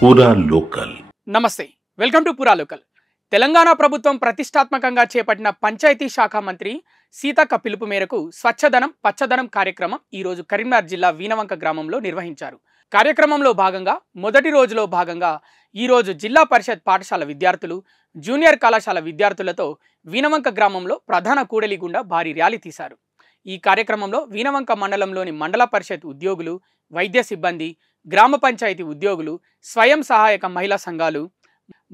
పూరా లోకల్. నమస్తే, welcome to పూరా లోకల్. తెలంగాణ ప్రభుత్వం ప్రతిష్టాత్మకంగా చేపట్టిన పంచాయతీ శాఖ మంత్రి సీతక్క పిలుపు మేరకు స్వచ్ఛధనం పచ్చదనం కార్యక్రమం ఈరోజు కరీంనగర్ జిల్లా వీనవంక గ్రామంలో నిర్వహించారు. కార్యక్రమంలో భాగంగా మొదటి రోజులో భాగంగా ఈరోజు జిల్లా పరిషత్ పాఠశాల విద్యార్థులు, జూనియర్ కళాశాల విద్యార్థులతో వీనవంక గ్రామంలో ప్రధాన కూడలి గుండా భారీ ర్యాలీ తీశారు. ఈ కార్యక్రమంలో వీనవంక మండలంలోని మండల పరిషత్ ఉద్యోగులు, వైద్య సిబ్బంది, గ్రామ పంచాయతీ ఉద్యోగులు, స్వయం సహాయక మహిళా సంఘాలు,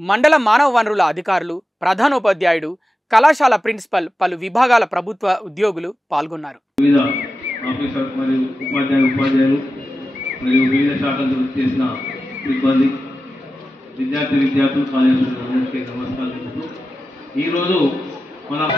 మండల మానవ వనరుల అధికారులు, ప్రధానోపాధ్యాయుడు, కళాశాల ప్రిన్సిపల్, పలు విభాగాల ప్రభుత్వ ఉద్యోగులు పాల్గొన్నారు. ఈరోజు మన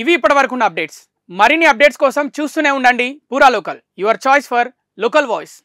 ఇవి ఇప్పటివరకు ఉన్న అప్డేట్స్. మరిన్ని అప్డేట్స్ కోసం చూస్తూనే ఉండండి పూరా local, your choice for local voice.